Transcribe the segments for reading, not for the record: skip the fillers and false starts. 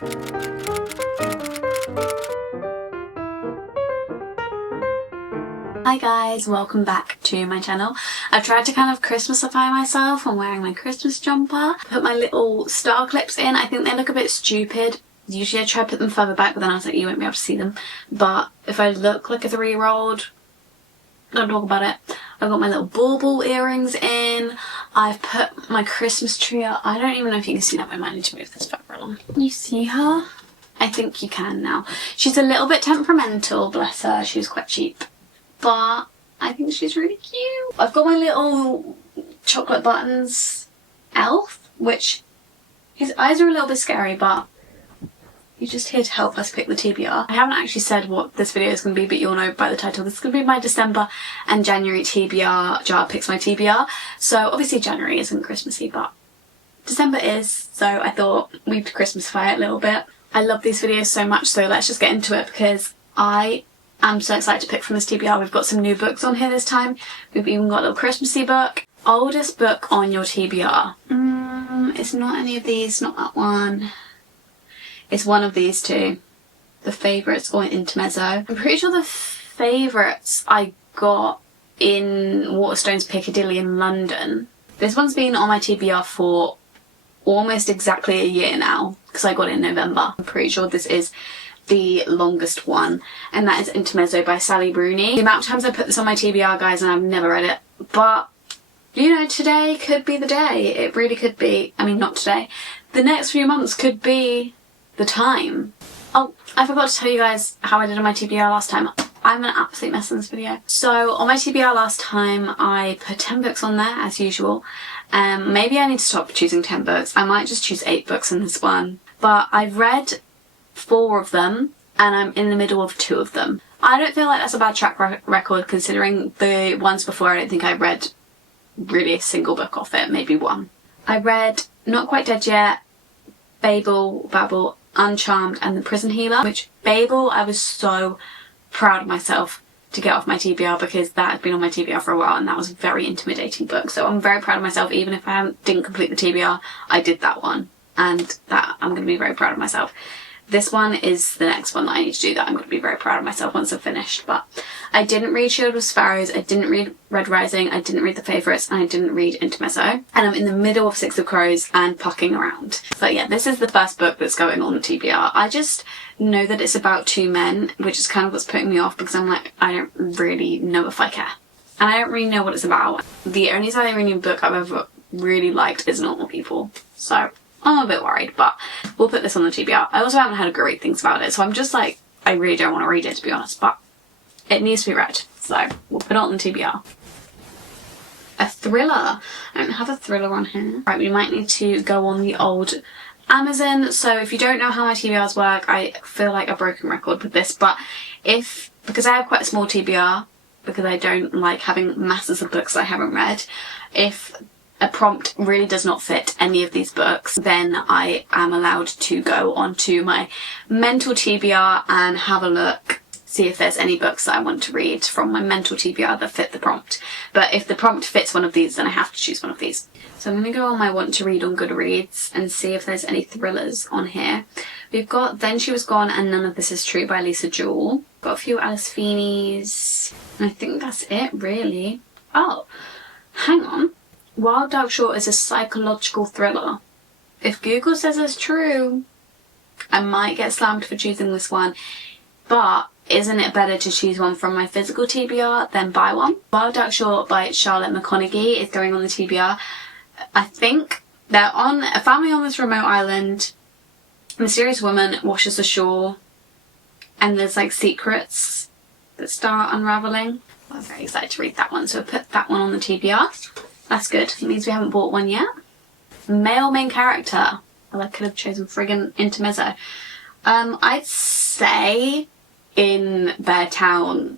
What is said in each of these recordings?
Hi guys, welcome back to my channel. I've tried to kind of Christmasify myself. I'm wearing my Christmas jumper. Put my little star clips in. I think they look a bit stupid. Usually I try to put them further back, but then I was like, you won't be able to see them. But if I look like a 3-year-old, don't talk about it. I've got my little bauble earrings in. I've put my Christmas tree up. I don't even know if you can see that. I might need to move this further along. Can you see her? I think you can now. She's a little bit temperamental, bless her. She was quite cheap. But I think she's really cute. I've got my little chocolate buttons elf, which his eyes are a little bit scary, but he's just here to help us pick the TBR. I haven't actually said what this video is going to be, but you'll know by the title. This is going to be my December and January TBR. Jar picks my TBR. So obviously January isn't Christmassy, but December is. So I thought we'd Christmasify it a little bit. I love these videos so much, so let's just get into it because I'm so excited to pick from this TBR. We've got some new books on here this time. We've even got a little Christmassy book. Oldest book on your TBR. It's not any of these, not that one. It's one of these two. The Favourites or Intermezzo. I'm pretty sure the Favourites I got in Waterstones Piccadilly in London. This one's been on my TBR for almost exactly a year now because I got it in November. I'm pretty sure this is the longest one, and that is Intermezzo by Sally Rooney. The amount of times I put this on my TBR, guys, and I've never read it, but you know, today could be the day. It really could be. I mean, not today. The next few months could be the time. Oh, I forgot to tell you guys how I did on my TBR last time. I'm an absolute mess in this video. So on my TBR last time, I put 10 books on there as usual. Maybe I need to stop choosing 10 books. I might just choose 8 books in this one. But I've read 4 of them and I'm in the middle of 2 of them. I don't feel like that's a bad track record considering the ones before I don't think I read really a single book off it, maybe one. I read Not Quite Dead Yet, Babel, Uncharmed and The Prison Healer, which Babel I was so proud of myself to get off my TBR because that had been on my TBR for a while and that was a very intimidating book. So I'm very proud of myself. Even if I didn't complete the TBR, I did that one and that I'm going to be very proud of myself. This one is the next one that I need to do that I'm going to be very proud of myself once I've finished. But I didn't read Shield of Sparrows, I didn't read Red Rising, I didn't read The Favourites, and I didn't read Intermezzo. And I'm in the middle of Six of Crows and Pucking Around. But yeah, this is the first book that's going on the TBR. I just know that it's about 2 men, which is kind of what's putting me off because I'm like, I don't really know if I care. And I don't really know what it's about. The only Sally Rooney book I've ever really liked is Normal People. So I'm a bit worried, but we'll put this on the TBR. I also haven't heard great things about it, so I'm just like, I really don't want to read it to be honest, but it needs to be read, so we'll put it on the TBR. A thriller. I don't have a thriller on here. Right, we might need to go on the old Amazon. So if you don't know how my TBRs work, I feel like a broken record with this, but because I have quite a small TBR, because I don't like having masses of books I haven't read, if a prompt really does not fit any of these books, then I am allowed to go onto my mental TBR and have a look, see if there's any books that I want to read from my mental TBR that fit the prompt. But if the prompt fits one of these, then I have to choose one of these. So I'm going to go on my want to read on Goodreads and see if there's any thrillers on here. We've got Then She Was Gone and None of This Is True by Lisa Jewell. Got a few Alice Feeney's, and I think that's it really. Oh, hang on. Wild Dark Shore is a psychological thriller. If Google says it's true, I might get slammed for choosing this one, but isn't it better to choose one from my physical TBR than buy one? Wild Dark Shore by Charlotte McConaughey is going on the TBR. I think they're on a family on this remote island. A mysterious woman washes ashore and there's like secrets that start unraveling. I'm very excited to read that one, so I put that one on the TBR. That's good. It means we haven't bought one yet. Male main character. Well, I could have chosen friggin' Intermezzo. I'd say in Bear Town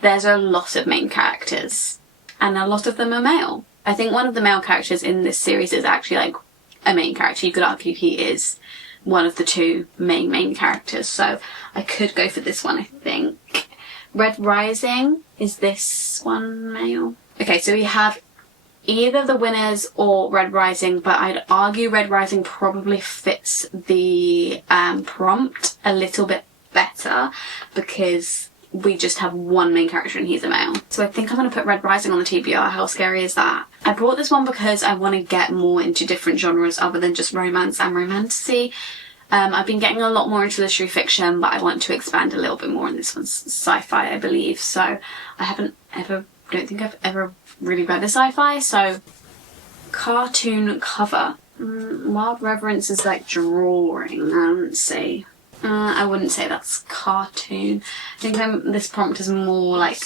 there's a lot of main characters and a lot of them are male. I think one of the male characters in this series is actually like a main character. You could argue he is one of the 2 main characters, so I could go for this one, I think. Red Rising, is this one male? Okay, so we have either the winners or Red Rising, but I'd argue Red Rising probably fits the prompt a little bit better because we just have one main character and he's a male. So I think I'm going to put Red Rising on the TBR. How scary is that? I brought this one because I want to get more into different genres other than just romance and romantasy. I've been getting a lot more into literary fiction, but I want to expand a little bit more, and this one's sci-fi, I believe. So I don't think I've ever really read a sci-fi. So cartoon cover. Wild Reverence is like drawing, I wouldn't say that's cartoon. I think this prompt is more like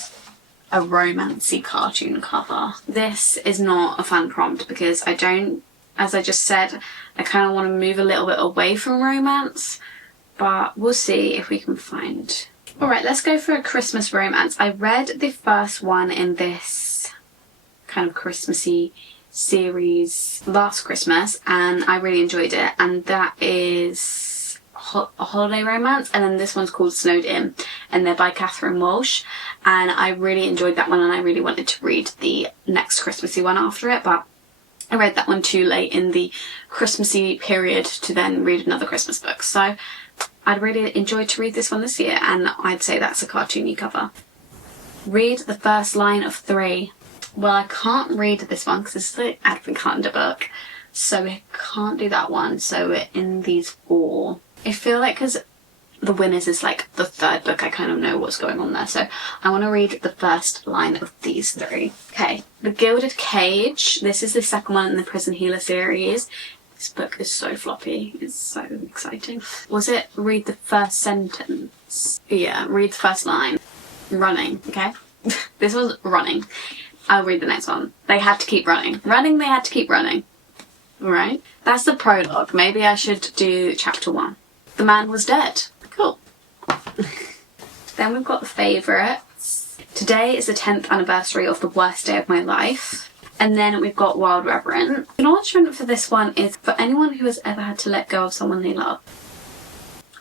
a romancy cartoon cover. This is not a fun prompt because I don't, as I just said, I kind of want to move a little bit away from romance, but we'll see if we can find. Alright, let's go for a Christmas romance. I read the first one in this kind of Christmassy series last Christmas and I really enjoyed it, and that is a holiday romance, and then this one's called Snowed In and they're by Catherine Walsh, and I really enjoyed that one and I really wanted to read the next Christmassy one after it, but I read that one too late in the Christmassy period to then read another Christmas book. So I'd really enjoyed to read this one this year, and I'd say that's a cartoony cover. Read the first line of 3. Well, I can't read this one because it's the advent calendar book, so we can't do that one. So we're in these 4. I feel like because The Winners is like the 3rd book, I kind of know what's going on there. So I want to read the first line of these 3. Okay, The Gilded Cage. This is the second one in the Prison Healer series. This book is so floppy. It's so exciting. Was it read the first sentence? Yeah, read the first line. Running, okay? This was running. I'll read the next one. They had to keep running. Running, they had to keep running. Alright? That's the prologue. Maybe I should do chapter 1. The man was dead. Cool. Then we've got the favourites. Today is the 10th anniversary of the worst day of my life. And then we've got Wild Reverend. The acknowledgement for this one is for anyone who has ever had to let go of someone they love.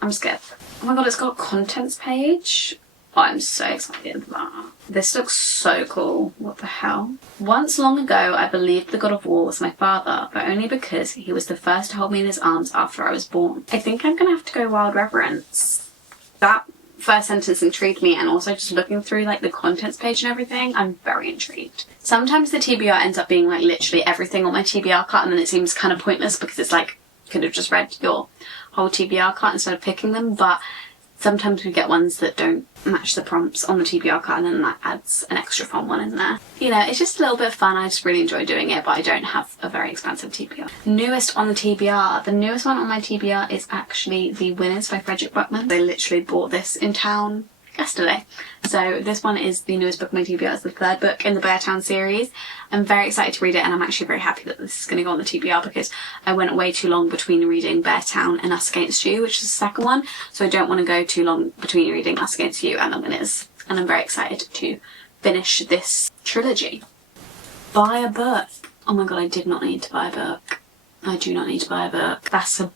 I'm scared. Oh my god, it's got a contents page. Oh, I'm so excited for that. This looks so cool. What the hell? Once long ago, I believed the god of war was my father, but only because he was the first to hold me in his arms after I was born. I think I'm gonna have to go Wild Reverence. That first sentence intrigued me, and also just looking through like the contents page and everything, I'm very intrigued. Sometimes the TBR ends up being like literally everything on my TBR card, and then it seems kind of pointless because it's like, you could have just read your whole TBR card instead of picking them, but sometimes we get ones that don't match the prompts on the TBR card, and then that adds an extra fun one in there. You know, it's just a little bit of fun. I just really enjoy doing it, but I don't have a very expansive TBR. Newest on the TBR. The newest one on my TBR is actually The Winners by Frederick Buckman. They literally bought this in town yesterday. So this one is the newest book on my TBR. It's the 3rd book in the Beartown series. I'm very excited to read it, and I'm actually very happy that this is going to go on the TBR because I went way too long between reading Beartown and Us Against You, which is the second one. So I don't want to go too long between reading Us Against You and The Winners. And I'm very excited to finish this trilogy. Buy a book. Oh my god, I did not need to buy a book. I do not need to buy a book. That's a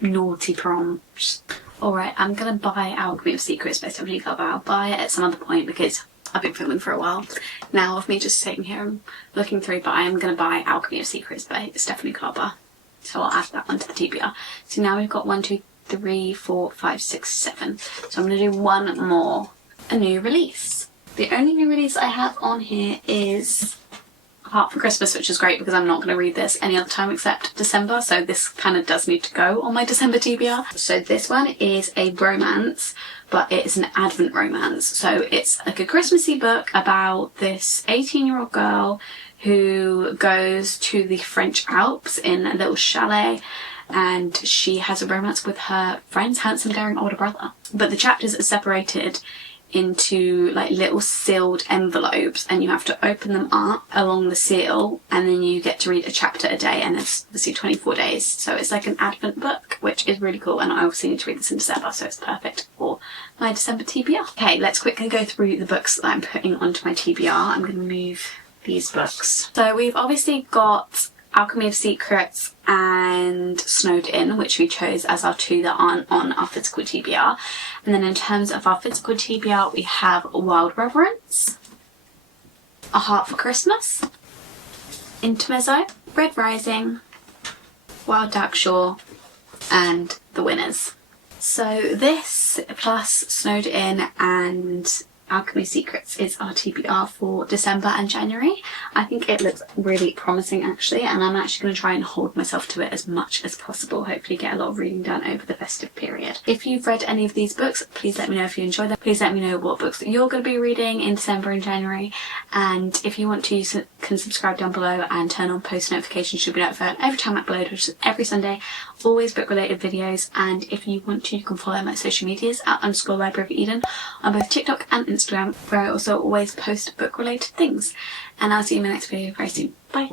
naughty prompt. Alright, I'm gonna buy Alchemy of Secrets by Stephanie Carver. I'll buy it at some other point because I've been filming for a while now of me just sitting here and looking through, but I am gonna buy Alchemy of Secrets by Stephanie Carver. So I'll add that one to the TBR. So now we've got 1, 2, 3, 4, 5, 6, 7. So I'm gonna do one more. A new release. The only new release I have on here is Heart for Christmas, which is great because I'm not going to read this any other time except December, so this kind of does need to go on my December TBR. So this one is a romance, but it's an Advent romance. So it's like a Christmassy book about this 18-year-old girl who goes to the French Alps in a little chalet, and she has a romance with her friend's handsome, daring older brother. But the chapters are separated into like little sealed envelopes, and you have to open them up along the seal, and then you get to read a chapter a day, and it's obviously 24 days. So it's like an Advent book, which is really cool, and I obviously need to read this in December, so it's perfect for my December TBR. Okay, let's quickly go through the books that I'm putting onto my TBR. I'm going to move these books. So we've obviously got Alchemy of Secrets and Snowed In, which we chose as our 2 that aren't on our physical TBR. And then in terms of our physical TBR, we have Wild Reverence, A Heart for Christmas, Intermezzo, Red Rising, Wild Dark Shore, and The Winners. So this plus Snowed In and Alchemy Secrets is our TBR for December and January. I think it looks really promising actually, and I'm actually going to try and hold myself to it as much as possible, hopefully get a lot of reading done over the festive period. If you've read any of these books, please let me know if you enjoy them. Please let me know what books that you're going to be reading in December and January, and if you want to, you can subscribe down below and turn on post notifications. You'll be notified every time I upload, which is every Sunday, always book related videos. And if you want to, you can follow my social medias at _libraryofeden on both TikTok and Instagram, where I also always post book related things. And I'll see you in my next video very soon. Bye!